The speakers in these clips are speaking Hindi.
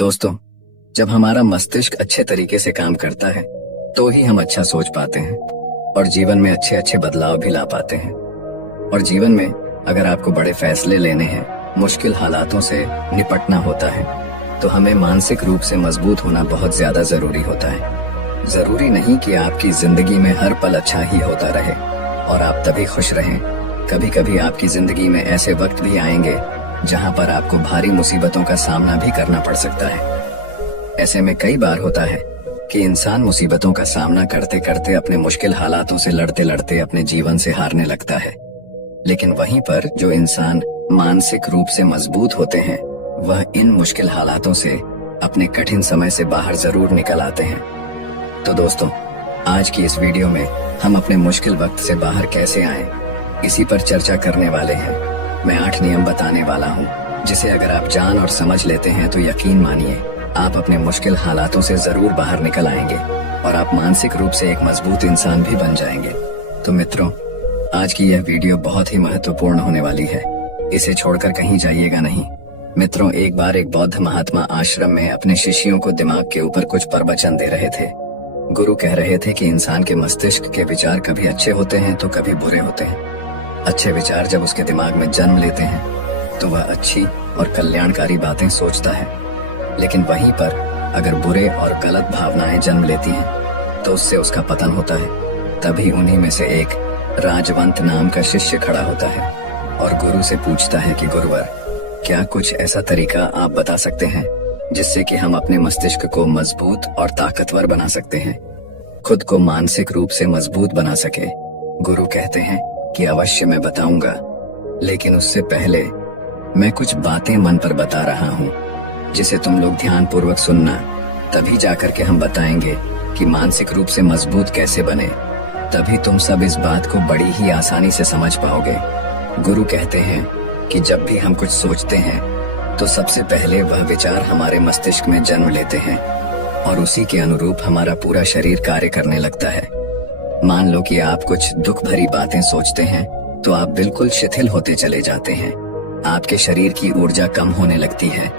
दोस्तों, जब हमारा मस्तिष्क अच्छे तरीके से काम करता है तो ही हम अच्छा सोच पाते हैं और जीवन में अच्छे अच्छे बदलाव भी ला पाते हैं। और जीवन में अगर आपको बड़े फैसले लेने हैं, मुश्किल हालातों से निपटना होता है, तो हमें मानसिक रूप से मजबूत होना बहुत ज्यादा जरूरी होता है। जरूरी नहीं कि आपकी जिंदगी में हर पल अच्छा ही होता रहे और आप तभी खुश रहें। कभी कभी आपकी जिंदगी में ऐसे वक्त भी आएंगे जहां पर आपको भारी मुसीबतों का सामना भी करना पड़ सकता है। ऐसे में कई बार होता है कि इंसान मुसीबतों का सामना करते करते अपने मुश्किल हालातों से लड़ते लड़ते अपने जीवन से हारने लगता है। लेकिन वहीं पर जो इंसान मानसिक रूप से मजबूत होते हैं, वह इन मुश्किल हालातों से अपने कठिन समय से बाहर जरूर निकल आते हैं। तो दोस्तों, आज की इस वीडियो में हम अपने मुश्किल वक्त से बाहर कैसे आएं, इसी पर चर्चा करने वाले हैं। मैं 8 नियम बताने वाला हूं, जिसे अगर आप जान और समझ लेते हैं तो यकीन मानिए आप अपने मुश्किल हालातों से जरूर बाहर निकल आएंगे और आप मानसिक रूप से एक मजबूत इंसान भी बन जाएंगे। तो मित्रों, आज की यह वीडियो बहुत ही महत्वपूर्ण होने वाली है, इसे छोड़कर कहीं जाइएगा नहीं। मित्रों, एक बार एक बौद्ध महात्मा आश्रम में अपने शिष्यों को दिमाग के ऊपर कुछ प्रवचन दे रहे थे। गुरु कह रहे थे कि इंसान के मस्तिष्क के विचार कभी अच्छे होते हैं तो कभी बुरे होते हैं। अच्छे विचार जब उसके दिमाग में जन्म लेते हैं तो वह अच्छी और कल्याणकारी बातें सोचता है, लेकिन वहीं पर अगर बुरे और गलत भावनाएं जन्म लेती हैं तो उससे उसका पतन होता है। तभी उन्हीं में से एक राजवंत नाम का शिष्य खड़ा होता है और गुरु से पूछता है कि गुरुवर, क्या कुछ ऐसा तरीका आप बता सकते हैं जिससे कि हम अपने मस्तिष्क को मजबूत और ताकतवर बना सकते हैं, खुद को मानसिक रूप से मजबूत बना सके। गुरु कहते हैं कि अवश्य मैं बताऊंगा, लेकिन उससे पहले मैं कुछ बातें मन पर बता रहा हूँ जिसे तुम लोग ध्यान पूर्वक सुनना। तभी जाकर के हम बताएंगे कि मानसिक रूप से मजबूत कैसे बने। तभी तुम सब इस बात को बड़ी ही आसानी से समझ पाओगे। गुरु कहते हैं कि जब भी हम कुछ सोचते हैं तो सबसे पहले वह विचार हमारे मस्तिष्क में जन्म लेते हैं और उसी के अनुरूप हमारा पूरा शरीर कार्य करने लगता है। मान लो कि आप कुछ दुख भरी बातें सोचते हैं तो आप बिल्कुल शिथिल होते चले जाते हैं, आपके शरीर की ऊर्जा कम होने लगती है।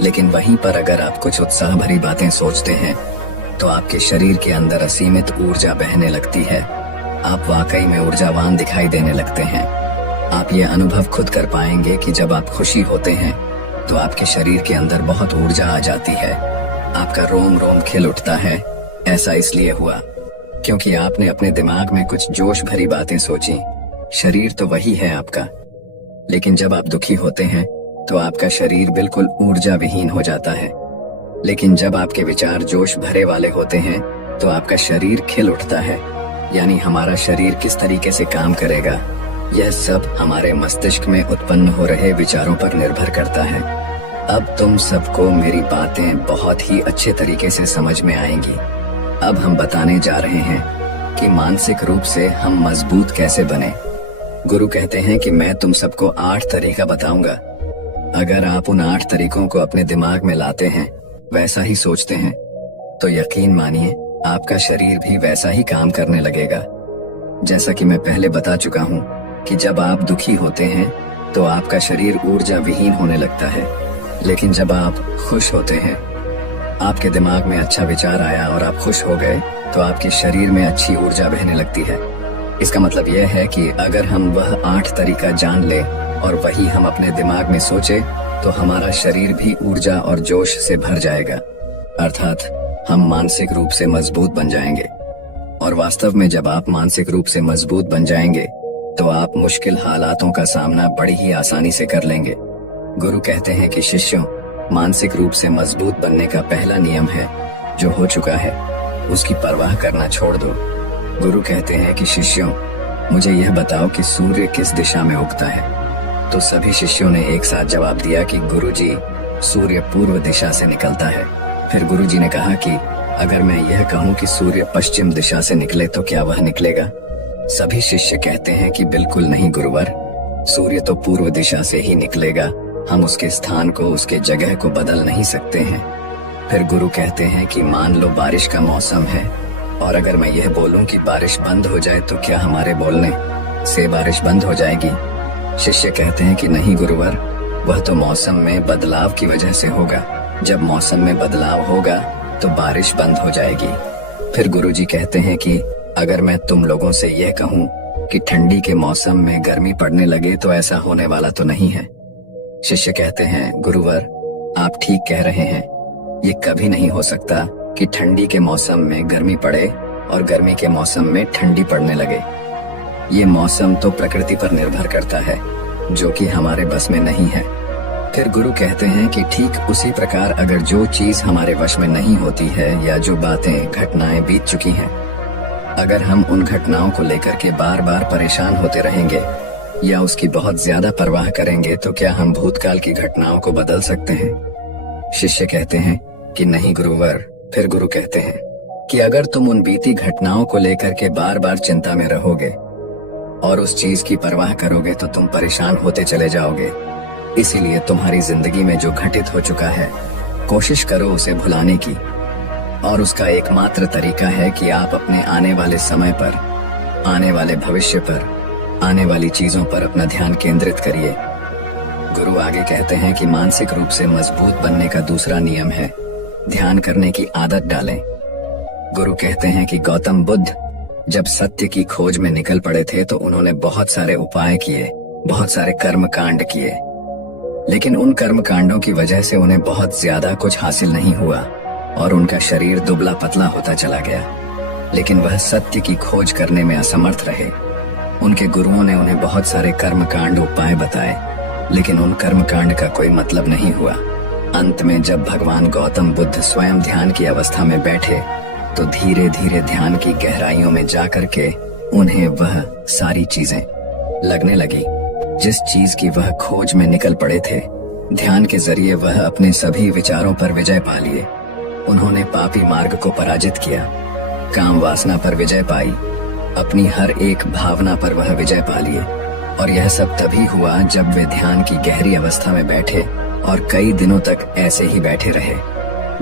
लेकिन वहीं पर अगर आप कुछ उत्साह भरी बातें सोचते हैं तो आपके शरीर के अंदर असीमित ऊर्जा बहने लगती है। आप वाकई में ऊर्जावान दिखाई देने लगते हैं। आप ये अनुभव खुद कर पाएंगे कि जब आप खुशी होते हैं तो आपके शरीर के अंदर बहुत ऊर्जा आ जाती है, आपका रोम रोम खिल उठता है। ऐसा इसलिए हुआ क्योंकि आपने अपने दिमाग में कुछ जोश भरी बातें सोची। शरीर तो वही है आपका, लेकिन जब आप दुखी होते हैं तो आपका शरीर बिल्कुल ऊर्जा विहीन हो जाता है। लेकिन जब आपके विचार जोश भरे वाले होते हैं तो आपका शरीर खिल उठता है। यानी हमारा शरीर किस तरीके से काम करेगा, यह सब हमारे मस्तिष्क में उत्पन्न हो रहे विचारों पर निर्भर करता है। अब तुम सबको मेरी बातें बहुत ही अच्छे तरीके से समझ में आएंगी। अब हम बताने जा रहे हैं कि मानसिक रूप से हम मजबूत कैसे बने। गुरु कहते हैं कि मैं तुम सबको 8 तरीका बताऊंगा। अगर आप उन 8 तरीकों को अपने दिमाग में लाते हैं, वैसा ही सोचते हैं, तो यकीन मानिए आपका शरीर भी वैसा ही काम करने लगेगा। जैसा कि मैं पहले बता चुका हूँ कि जब आप दुखी होते हैं तो आपका शरीर ऊर्जा विहीन होने लगता है, लेकिन जब आप खुश होते हैं, आपके दिमाग में अच्छा विचार आया और आप खुश हो गए, तो आपके शरीर में अच्छी ऊर्जा बहने लगती है। इसका मतलब यह है कि अगर हम वह 8 तरीका जान ले और वही हम अपने दिमाग में सोचे तो हमारा शरीर भी ऊर्जा और जोश से भर जाएगा, अर्थात हम मानसिक रूप से मजबूत बन जाएंगे। और वास्तव में जब आप मानसिक रूप से मजबूत बन जाएंगे तो आप मुश्किल हालातों का सामना बड़ी ही आसानी से कर लेंगे। गुरु कहते हैं कि शिष्यों, मानसिक रूप से मजबूत बनने का पहला नियम है, जो हो चुका है उसकी परवाह करना छोड़ दो। गुरु कहते हैं कि शिष्यों, मुझे यह बताओ कि सूर्य किस दिशा में उगता है। तो सभी शिष्यों ने एक साथ जवाब दिया कि गुरुजी, सूर्य पूर्व दिशा से निकलता है। फिर गुरुजी ने कहा कि अगर मैं यह कहूँ कि सूर्य पश्चिम दिशा से निकले तो क्या वह निकलेगा? सभी शिष्य कहते हैं कि बिल्कुल नहीं गुरुवर, सूर्य तो पूर्व दिशा से ही निकलेगा, हम उसके स्थान को, उसके जगह को बदल नहीं सकते हैं। फिर गुरु कहते हैं कि मान लो बारिश का मौसम है और अगर मैं यह बोलूं कि बारिश बंद हो जाए तो क्या हमारे बोलने से बारिश बंद हो जाएगी? शिष्य कहते हैं कि नहीं गुरुवर, वह तो मौसम में बदलाव की वजह से होगा। जब मौसम में बदलाव होगा तो बारिश बंद हो जाएगी। फिर गुरुजी कहते हैं कि अगर मैं तुम लोगों से यह कहूं कि ठंडी के मौसम में गर्मी पड़ने लगे तो ऐसा होने वाला तो नहीं है। शिष्य कहते हैं, गुरुवर आप ठीक कह रहे हैं, ये कभी नहीं हो सकता कि ठंडी के मौसम में गर्मी पड़े और गर्मी के मौसम में ठंडी पड़ने लगे। ये मौसम तो प्रकृति पर निर्भर करता है, जो कि हमारे बस में नहीं है। फिर गुरु कहते हैं कि ठीक उसी प्रकार अगर जो चीज हमारे वश में नहीं होती है या जो बातें घटनाएं बीत चुकी हैं, अगर हम उन घटनाओं को लेकर के बार बार परेशान होते रहेंगे या उसकी बहुत ज्यादा परवाह करेंगे तो क्या हम भूतकाल की घटनाओं को बदल सकते हैं? शिष्य कहते हैं कि नहीं गुरुवर। फिर गुरु कहते हैं कि अगर तुम उन बीती घटनाओं को लेकर के बार बार चिंता में रहोगे और उस चीज की परवाह करोगे तो तुम परेशान होते चले जाओगे। इसीलिए तुम्हारी जिंदगी में जो घटित हो चुका है, कोशिश करो उसे भुलाने की, और उसका एकमात्र तरीका है कि आप अपने आने वाले समय पर, आने वाले भविष्य पर, आने वाली चीजों पर अपना ध्यान केंद्रित करिए। गुरु आगे कहते हैं कि मानसिक रूप से मजबूत बनने का दूसरा नियम है ध्यान करने की आदत डालें। गुरु कहते हैं कि गौतम बुद्ध जब सत्य की खोज में निकल पड़े थे तो उन्होंने बहुत सारे उपाय किए, बहुत सारे कर्म कांड किए, लेकिन उन कर्म कांडों की वजह से उन्हें बहुत ज्यादा कुछ हासिल नहीं हुआ और उनका शरीर दुबला पतला होता चला गया। लेकिन वह सत्य की खोज करने में असमर्थ रहे। उनके गुरुओं ने उन्हें बहुत सारे कर्म कांड उपाय बताए, लेकिन उन कर्म कांड का कोई मतलब नहीं हुआ। अंत में जब भगवान गौतम बुद्ध स्वयं ध्यान की अवस्था में बैठे तो धीरे धीरे ध्यान की गहराइयों में जाकर के उन्हें वह सारी चीजें लगने लगी जिस चीज की वह खोज में निकल पड़े थे। ध्यान के जरिए वह अपने सभी विचारों पर विजय पा लिए। उन्होंने पापी मार्ग को पराजित किया, काम वासना पर विजय पाई, अपनी हर एक भावना पर वह विजय पा लिए। और यह सब तभी हुआ जब वे ध्यान की गहरी अवस्था में बैठे और कई दिनों तक ऐसे ही बैठे रहे।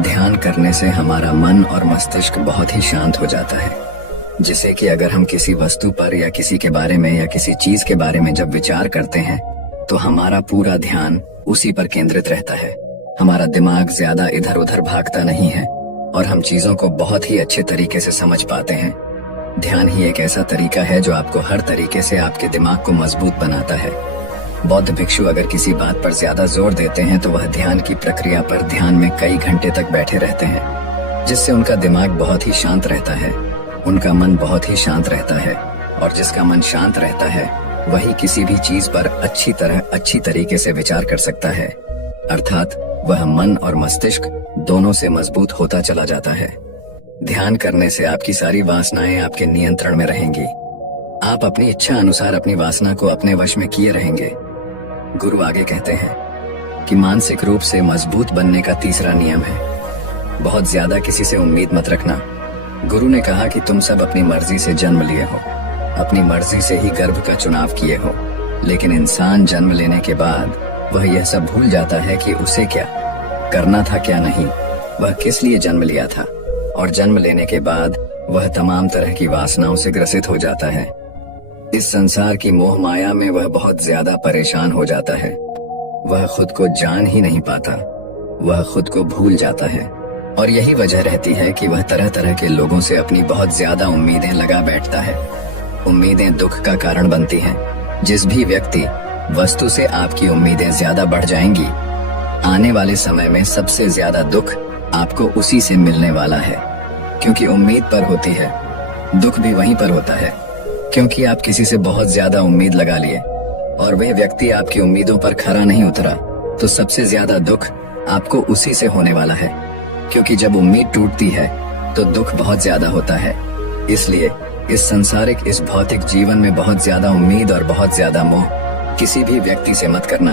ध्यान करने से हमारा मन और मस्तिष्क बहुत ही शांत हो जाता है, जिससे कि अगर हम किसी वस्तु पर या किसी के बारे में या किसी चीज के बारे में जब विचार करते हैं तो हमारा पूरा ध्यान उसी पर केंद्रित रहता है। हमारा दिमाग ज्यादा इधर उधर भागता नहीं है और हम चीजों को बहुत ही अच्छे तरीके से समझ पाते हैं। ध्यान ही एक ऐसा तरीका है जो आपको हर तरीके से आपके दिमाग को मजबूत बनाता है। बौद्ध भिक्षु अगर किसी बात पर ज्यादा जोर देते हैं तो वह ध्यान की प्रक्रिया पर ध्यान में कई घंटे तक बैठे रहते हैं, जिससे उनका दिमाग बहुत ही शांत रहता है, उनका मन बहुत ही शांत रहता है। और जिसका मन शांत रहता है वही किसी भी चीज पर अच्छी तरीके से विचार कर सकता है, अर्थात वह मन और मस्तिष्क दोनों से मजबूत होता चला जाता है। ध्यान करने से आपकी सारी वासनाएं आपके नियंत्रण में रहेंगी। आप अपनी इच्छा अनुसार अपनी वासना को अपने वश में किए रहेंगे। गुरु आगे कहते हैं कि मानसिक रूप से मजबूत बनने का तीसरा नियम है बहुत ज्यादा किसी से उम्मीद मत रखना। गुरु ने कहा कि तुम सब अपनी मर्जी से जन्म लिए हो, अपनी मर्जी से ही गर्भ का चुनाव किए हो, लेकिन इंसान जन्म लेने के बाद वह यह सब भूल जाता है कि उसे क्या करना था क्या नहीं, वह किस लिए जन्म लिया था। और जन्म लेने के बाद वह तमाम तरह की वासनाओं से ग्रसित हो जाता है। इस संसार की मोह माया में वह बहुत ज्यादा परेशान हो जाता है। वह खुद को जान ही नहीं पाता, वह खुद को भूल जाता है। और यही वजह रहती है कि वह तरह तरह के लोगों से अपनी बहुत ज्यादा उम्मीदें लगा बैठता है। उम्मीदें दुख का कारण बनती हैं। जिस भी व्यक्ति वस्तु से आपकी उम्मीदें ज्यादा बढ़ जाएंगी, आने वाले समय में सबसे ज्यादा दुख आपको उसी से मिलने वाला है, क्योंकि उम्मीद पर होती है। दुख भी वहीं पर होता है, क्योंकि आप किसी से बहुत ज्यादा उम्मीद लगा लिए और वह व्यक्ति आपकी उम्मीदों पर खरा नहीं उतरा, तो सबसे ज्यादा दुख आपको उसी से होने वाला है। क्योंकि जब उम्मीद टूटती है तो दुख बहुत ज्यादा होता है। इसलिए इस संसारिक, इस भौतिक जीवन में बहुत ज्यादा उम्मीद और बहुत ज्यादा मोह किसी भी व्यक्ति से मत करना।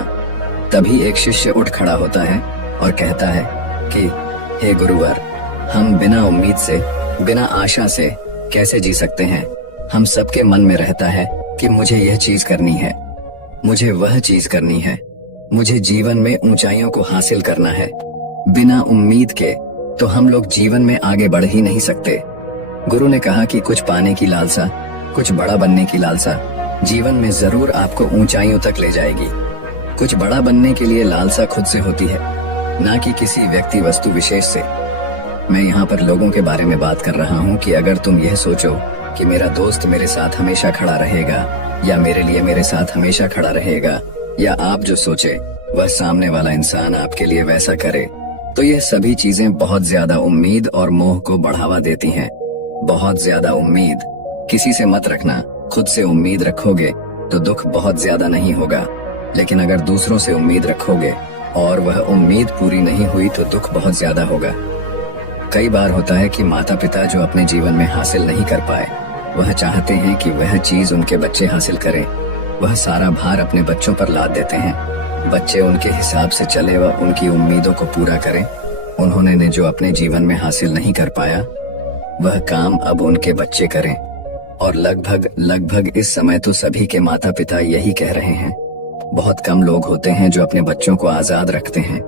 तभी एक शिष्य उठ खड़ा होता है और कहता है कि हे गुरुवर, हम बिना उम्मीद से, बिना आशा से कैसे जी सकते हैं। हम सबके मन में रहता है कि मुझे यह चीज करनी है, मुझे वह चीज करनी है, मुझे जीवन में ऊंचाइयों को हासिल करना है। बिना उम्मीद के तो हम लोग जीवन में आगे बढ़ ही नहीं सकते। गुरु ने कहा कि कुछ पाने की लालसा, कुछ बड़ा बनने की लालसा जीवन में जरूर आपको ऊंचाइयों तक ले जाएगी। कुछ बड़ा बनने के लिए लालसा खुद से होती है, ना कि किसी व्यक्ति वस्तु विशेष से। मैं यहाँ पर लोगों के बारे में बात कर रहा हूँ कि अगर तुम यह सोचो कि मेरा दोस्त मेरे साथ हमेशा खड़ा रहेगा या मेरे लिए मेरे साथ हमेशा खड़ा रहेगा, या आप जो सोचे वह सामने वाला इंसान आपके लिए वैसा करे, तो यह सभी चीजें बहुत ज्यादा उम्मीद और मोह को बढ़ावा देती हैं। बहुत ज्यादा उम्मीद किसी से मत रखना। खुद से उम्मीद रखोगे तो दुख बहुत ज्यादा नहीं होगा, लेकिन अगर दूसरों से उम्मीद रखोगे और वह उम्मीद पूरी नहीं हुई तो दुख बहुत ज्यादा होगा। कई बार होता है कि माता पिता जो अपने जीवन में हासिल नहीं कर पाए, वह चाहते हैं कि वह चीज उनके बच्चे हासिल करें। वह सारा भार अपने बच्चों पर लाद देते हैं। बच्चे उनके हिसाब से चले व उनकी उम्मीदों को पूरा करें। उन्होंने ने जो अपने जीवन में हासिल नहीं कर पाया, वह काम अब उनके बच्चे करें। और लगभग इस समय तो सभी के माता पिता यही कह रहे हैं। बहुत कम लोग होते हैं जो अपने बच्चों को आजाद रखते हैं।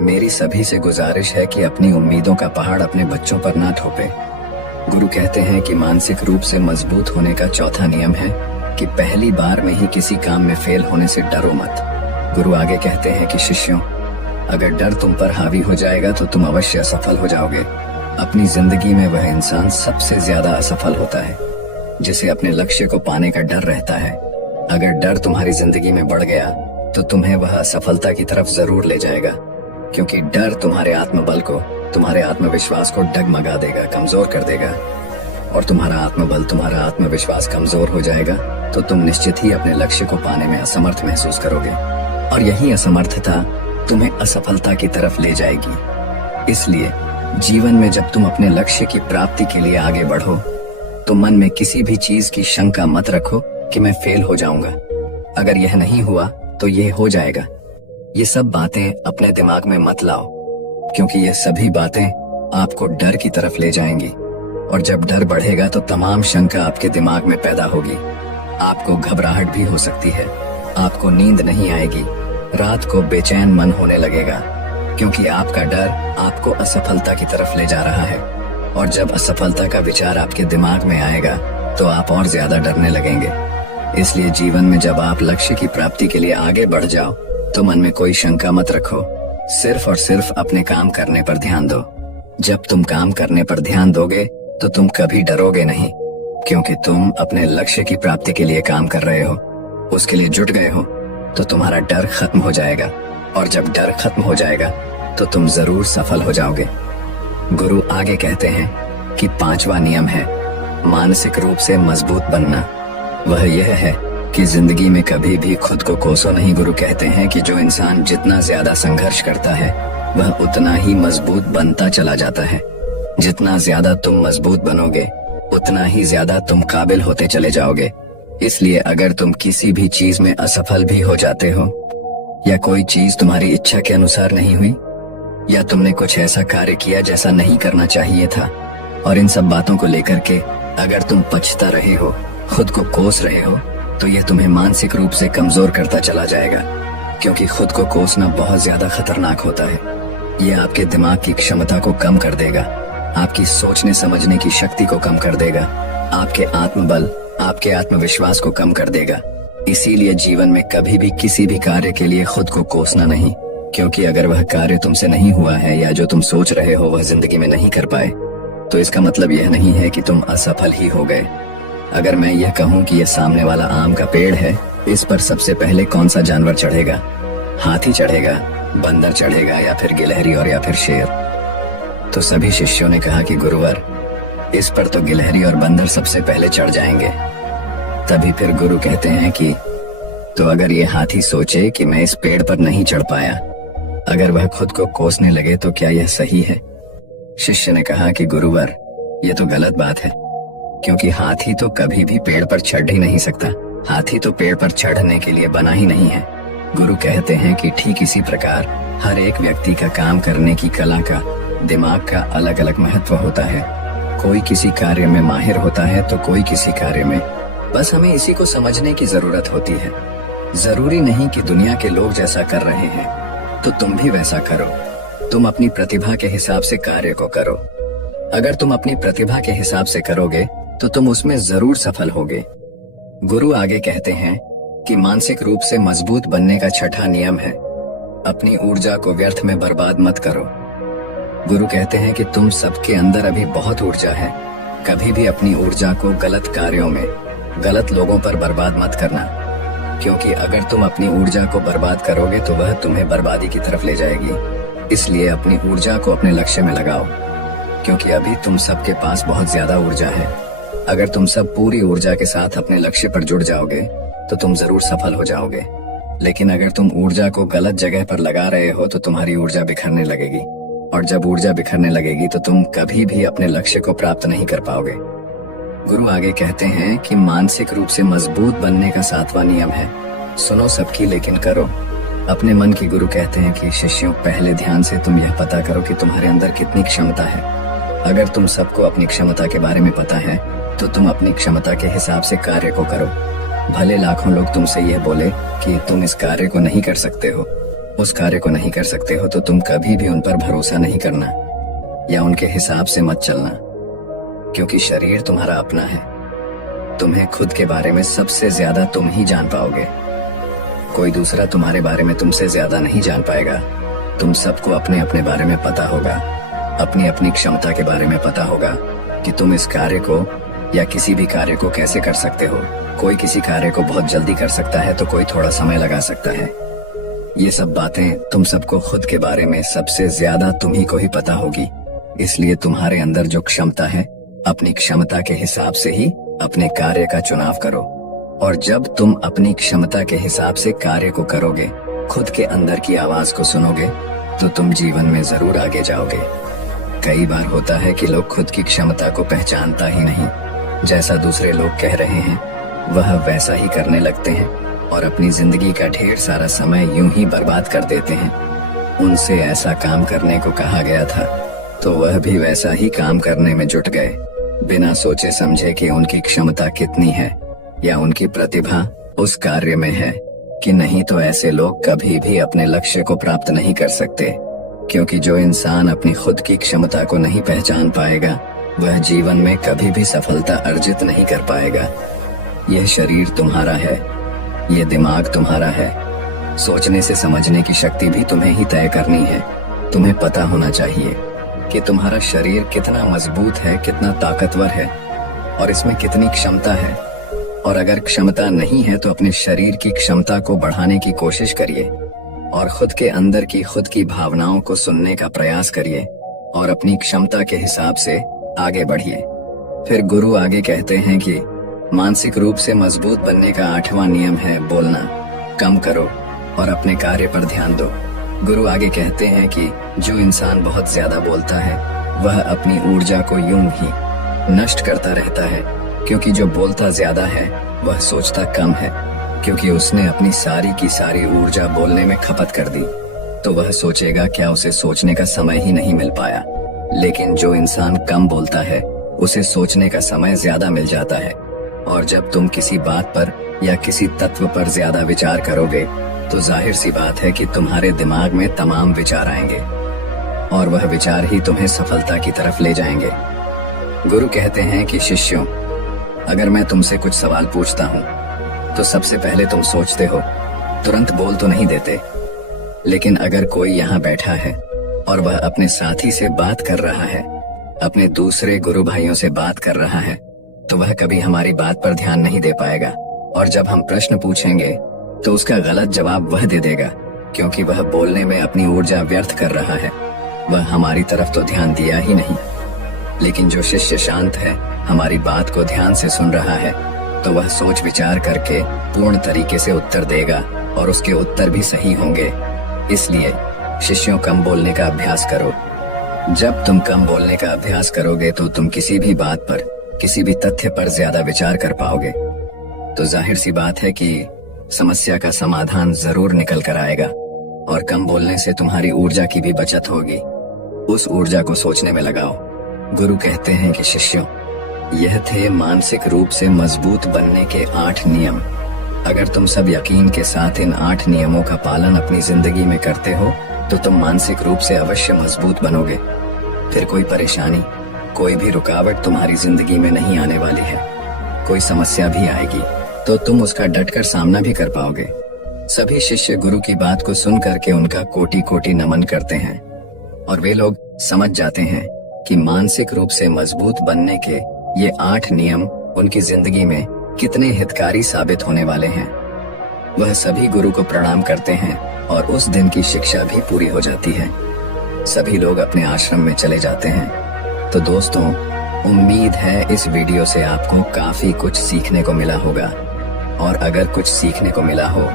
मेरी सभी से गुजारिश है कि अपनी उम्मीदों का पहाड़ अपने बच्चों पर ना थोपे। गुरु कहते हैं कि मानसिक रूप से मजबूत होने का चौथा नियम है कि पहली बार में ही किसी काम में फेल होने से डरो मत। गुरु आगे कहते हैं कि शिष्यों, अगर डर तुम पर हावी हो जाएगा तो तुम अवश्य असफल हो जाओगे। अपनी जिंदगी में वह इंसान सबसे ज्यादा असफल होता है जिसे अपने लक्ष्य को पाने का डर रहता है। अगर डर तुम्हारी जिंदगी में बढ़ गया तो तुम्हें वह असफलता की तरफ जरूर ले जाएगा, क्योंकि डर तुम्हारे आत्मबल को, तुम्हारे आत्मविश्वास को डगमगा देगा, कमजोर कर देगा। और तुम्हारा आत्मबल, तुम्हारा आत्मविश्वास कमजोर हो जाएगा तो तुम निश्चित ही अपने लक्ष्य को पाने में असमर्थ महसूस करोगे, और यही असमर्थता तुम्हें असफलता की तरफ ले जाएगी। इसलिए जीवन में जब तुम अपने लक्ष्य की प्राप्ति के लिए आगे बढ़ो तो मन में किसी भी चीज की शंका मत रखो कि मैं फेल हो जाऊंगा। अगर यह नहीं हुआ तो यह हो जाएगा। ये सब बातें अपने दिमाग में मत लाओ, क्योंकि ये सभी बातें आपको डर की तरफ ले जाएंगी। और जब डर बढ़ेगा तो तमाम शंका आपके दिमाग में पैदा होगी। आपको घबराहट भी हो सकती है, आपको नींद नहीं आएगी, रात को बेचैन मन होने लगेगा, क्योंकि आपका डर आपको असफलता की तरफ ले जा रहा है। और जब असफलता का विचार आपके दिमाग में आएगा तो आप और ज्यादा डरने लगेंगे। इसलिए जीवन में जब आप लक्ष्य की प्राप्ति के लिए आगे बढ़ जाओ तो मन में कोई शंका मत रखो, सिर्फ और सिर्फ अपने काम करने पर ध्यान दो। जब तुम काम करने पर ध्यान दोगे तो तुम कभी डरोगे नहीं, क्योंकि तुम अपने लक्ष्य की प्राप्ति के लिए काम कर रहे हो, उसके लिए जुट गए हो, तो तुम्हारा डर खत्म हो जाएगा। और जब डर खत्म हो जाएगा तो तुम जरूर सफल हो जाओगे। गुरु आगे कहते हैं कि पांचवा नियम है मानसिक रूप से मजबूत बनना। वह यह है कि जिंदगी में कभी भी खुद को कोसो नहीं। गुरु कहते हैं कि जो इंसान जितना ज्यादा संघर्ष करता है वह उतना ही मजबूत बनता चला जाता है। जितना ज्यादा तुम मजबूत बनोगे उतना ही ज्यादा तुम काबिल होते चले जाओगे। इसलिए अगर तुम किसी भी चीज में असफल भी हो जाते हो, या कोई चीज तुम्हारी इच्छा के अनुसार नहीं हुई, या तुमने कुछ ऐसा कार्य किया जैसा नहीं करना चाहिए था, और इन सब बातों को लेकर के अगर तुम पछता रहे हो, खुद को कोस रहे हो, तो यह तुम्हें मानसिक रूप से कमजोर करता चला जाएगा। क्योंकि खुद को कोसना बहुत ज्यादा खतरनाक होता है। यह आपके दिमाग की क्षमता को कम कर देगा, आपकी सोचने समझने की शक्ति को कम कर देगा, आपके आत्मबल, आपके आत्मविश्वास को कम कर देगा। इसीलिए जीवन में कभी भी किसी भी कार्य के लिए खुद को कोसना नहीं, क्योंकि अगर वह कार्य तुमसे नहीं हुआ है या जो तुम सोच रहे हो वह जिंदगी में नहीं कर पाए, तो इसका मतलब यह नहीं है कि तुम असफल ही हो गए। अगर मैं यह कहूँ कि यह सामने वाला आम का पेड़ है, इस पर सबसे पहले कौन सा जानवर चढ़ेगा? हाथी चढ़ेगा, बंदर चढ़ेगा, या फिर गिलहरी और या फिर शेर? तो सभी शिष्यों ने कहा कि गुरुवर, इस पर तो गिलहरी और बंदर सबसे पहले चढ़ जाएंगे। तभी फिर गुरु कहते हैं कि तो अगर ये हाथी सोचे कि मैं इस पेड़ पर नहीं चढ़ पाया, अगर वह खुद को कोसने लगे तो क्या यह सही है? शिष्य ने कहा कि गुरुवर, यह तो गलत बात है, क्योंकि हाथी तो कभी भी पेड़ पर चढ़ ही नहीं सकता। हाथी तो पेड़ पर चढ़ने के लिए बना ही नहीं है। गुरु कहते हैं कि ठीक इसी प्रकार हर एक व्यक्ति का काम करने की कला का, दिमाग का अलग अलग महत्व होता है। कोई किसी कार्य में माहिर होता है तो कोई किसी कार्य में। बस हमें इसी को समझने की जरूरत होती है। जरूरी नहीं कि दुनिया के लोग जैसा कर रहे हैं तो तुम भी वैसा करो। तुम अपनी प्रतिभा के हिसाब से कार्य को करो। अगर तुम अपनी प्रतिभा के हिसाब से करोगे तो तुम उसमें जरूर सफल होगे। गुरु आगे कहते हैं कि मानसिक रूप से मजबूत बनने का छठा नियम है अपनी ऊर्जा को व्यर्थ में बर्बाद मत करो। गुरु कहते हैं कि तुम सबके अंदर अभी बहुत ऊर्जा है। कभी भी अपनी ऊर्जा को गलत कार्यों में, गलत लोगों पर बर्बाद मत करना, क्योंकि अगर तुम अपनी ऊर्जा को बर्बाद करोगे तो वह तुम्हें बर्बादी की तरफ ले जाएगी। इसलिए अपनी ऊर्जा को अपने लक्ष्य में लगाओ, क्योंकि अभी तुम सबके पास बहुत ज्यादा ऊर्जा है। अगर तुम सब पूरी ऊर्जा के साथ अपने लक्ष्य पर जुड़ जाओगे तो तुम जरूर सफल हो जाओगे। लेकिन अगर तुम ऊर्जा को गलत जगह पर लगा रहे हो तो तुम्हारी ऊर्जा बिखरने लगेगी, और जब ऊर्जा बिखरने लगेगी तो तुम कभी भी अपने लक्ष्य को प्राप्त नहीं कर पाओगे। गुरु आगे कहते हैं कि मानसिक रूप से मजबूत बनने का 7वां नियम है, सुनो सबकी लेकिन करो अपने मन की। गुरु कहते हैं कि शिष्यों, पहले ध्यान से तुम यह पता करो कि तुम्हारे अंदर कितनी क्षमता है। अगर तुम सबको अपनी क्षमता के बारे में पता है तो तुम अपनी क्षमता के हिसाब से कार्य को करो। भले लाखों लोग तुमसे यह बोले कि तुम इस कार्य को नहीं कर सकते हो, उस कार्य को नहीं कर सकते हो, तो तुम कभी भी उन पर भरोसा नहीं करना या उनके हिसाब से मत चलना, क्योंकि शरीर तुम्हारा अपना है। तुम्हें खुद के बारे में सबसे ज्यादा तुम ही जान पाओगे। कोई दूसरा तुम्हारे बारे में तुमसे ज्यादा नहीं जान पाएगा। तुम सबको अपने अपने बारे में पता होगा, अपनी अपनी क्षमता के बारे में पता होगा कि तुम इस कार्य को या किसी भी कार्य को कैसे कर सकते हो। कोई किसी कार्य को बहुत जल्दी कर सकता है तो कोई थोड़ा समय लगा सकता है। ये सब बातें तुम सबको खुद के बारे में सबसे ज्यादा तुम्ही को ही पता होगी। इसलिए तुम्हारे अंदर जो क्षमता है, अपनी क्षमता के हिसाब से ही अपने कार्य का चुनाव करो। और जब तुम अपनी क्षमता के हिसाब से कार्य को करोगे, खुद के अंदर की आवाज को सुनोगे, तो तुम जीवन में जरूर आगे जाओगे। कई बार होता है कि लोग खुद की क्षमता को पहचानता ही नहीं, जैसा दूसरे लोग कह रहे हैं वह वैसा ही करने लगते हैं और अपनी जिंदगी का ढेर सारा समय यूं ही बर्बाद कर देते हैं। उनसे ऐसा काम करने को कहा गया था तो वह भी वैसा ही काम करने में जुट गए, बिना सोचे समझे कि उनकी क्षमता कितनी है या उनकी प्रतिभा उस कार्य में है कि नहीं। तो ऐसे लोग कभी भी अपने लक्ष्य को प्राप्त नहीं कर सकते, क्योंकि जो इंसान अपनी खुद की क्षमता को नहीं पहचान पाएगा वह जीवन में कभी भी सफलता अर्जित नहीं कर पाएगा। यह शरीर तुम्हारा है, यह दिमाग तुम्हारा है। सोचने से समझने की शक्ति भी तुम्हें ही तय करनी है। तुम्हें पता होना चाहिए कि तुम्हारा शरीर कितना मजबूत है, कितना ताकतवर है और इसमें कितनी क्षमता है। और अगर क्षमता नहीं है तो अपने शरीर की क्षमता को बढ़ाने की कोशिश करिए और खुद के अंदर की खुद की भावनाओं को सुनने का प्रयास करिए और अपनी क्षमता के हिसाब से आगे बढ़िए। फिर गुरु आगे कहते हैं कि मानसिक रूप से मजबूत बनने का 8वां नियम है, बोलना कम करो और अपने कार्य पर ध्यान दो। गुरु आगे कहते हैं कि जो इंसान बहुत ज्यादा बोलता है वह अपनी ऊर्जा को यूं ही नष्ट करता रहता है, क्योंकि जो बोलता ज्यादा है वह सोचता कम है, क्योंकि उसने अपनी सारी की सारी ऊर्जा बोलने में खपत कर दी तो वह सोचेगा क्या उसे सोचने का समय ही नहीं मिल पाया। लेकिन जो इंसान कम बोलता है उसे सोचने का समय ज्यादा मिल जाता है। और जब तुम किसी बात पर या किसी तत्व पर ज्यादा विचार करोगे तो जाहिर सी बात है कि तुम्हारे दिमाग में तमाम विचार आएंगे और वह विचार ही तुम्हें सफलता की तरफ ले जाएंगे। गुरु कहते हैं कि शिष्यों, अगर मैं तुमसे कुछ सवाल पूछता हूँ तो सबसे पहले तुम सोचते हो, तुरंत बोल तो नहीं देते। लेकिन अगर कोई यहाँ बैठा है और वह अपने साथी से बात कर रहा है, अपने दूसरे गुरु भाइयों से बात कर रहा है, तो वह कभी हमारी बात पर ध्यान नहीं दे पाएगा। और जब हम प्रश्न पूछेंगे तो उसका गलत जवाब वह दे देगा, क्योंकि वह बोलने में अपनी ऊर्जा व्यर्थ कर रहा है। वह हमारी तरफ तो ध्यान दिया ही नहीं। लेकिन जो शिष्य शांत है, हमारी बात को ध्यान से सुन रहा है, तो वह सोच विचार करके पूर्ण तरीके से उत्तर देगा और उसके उत्तर भी सही होंगे। इसलिए शिष्यों, कम बोलने का अभ्यास करो। जब तुम कम बोलने का अभ्यास करोगे तो तुम किसी भी बात पर, किसी भी तथ्य पर ज्यादा विचार कर पाओगे। तो जाहिर सी बात है कि समस्या का समाधान जरूर निकल कर आएगा। और कम बोलने से तुम्हारी ऊर्जा की भी बचत होगी। उस ऊर्जा को सोचने में लगाओ। गुरु कहते हैं कि शिष्यों, यह थे मानसिक रूप से मजबूत बनने के 8 नियम। अगर तुम सब यकीन के साथ इन 8 नियमों का पालन अपनी जिंदगी में करते हो तो तुम मानसिक रूप से अवश्य मजबूत बनोगे। फिर कोई परेशानी, कोई भी रुकावट तुम्हारी जिंदगी में नहीं आने वाली है। कोई समस्या भी आएगी तो तुम उसका डटकर सामना भी कर पाओगे। सभी शिष्य गुरु की बात को सुन करके उनका कोटि कोटि नमन करते हैं और वे लोग समझ जाते हैं कि मानसिक रूप से मजबूत बनने के ये 8 नियम उनकी जिंदगी में कितने हितकारी साबित होने वाले हैं। वह सभी गुरु को प्रणाम करते हैं और उस दिन की शिक्षा भी पूरी हो जाती है। सभी लोग अपने आश्रम में चले जाते हैं। तो दोस्तों, उम्मीद है इस वीडियो से आपको काफी कुछ सीखने को मिला होगा, और अगर कुछ सीखने को मिला हो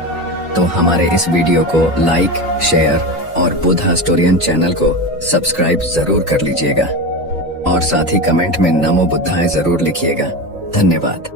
तो हमारे इस वीडियो को लाइक, शेयर और बुद्धा स्टोरियन चैनल को सब्सक्राइब जरूर कर लीजिएगा और साथ ही कमेंट में नमो बुद्धाय जरूर लिखिएगा। धन्यवाद।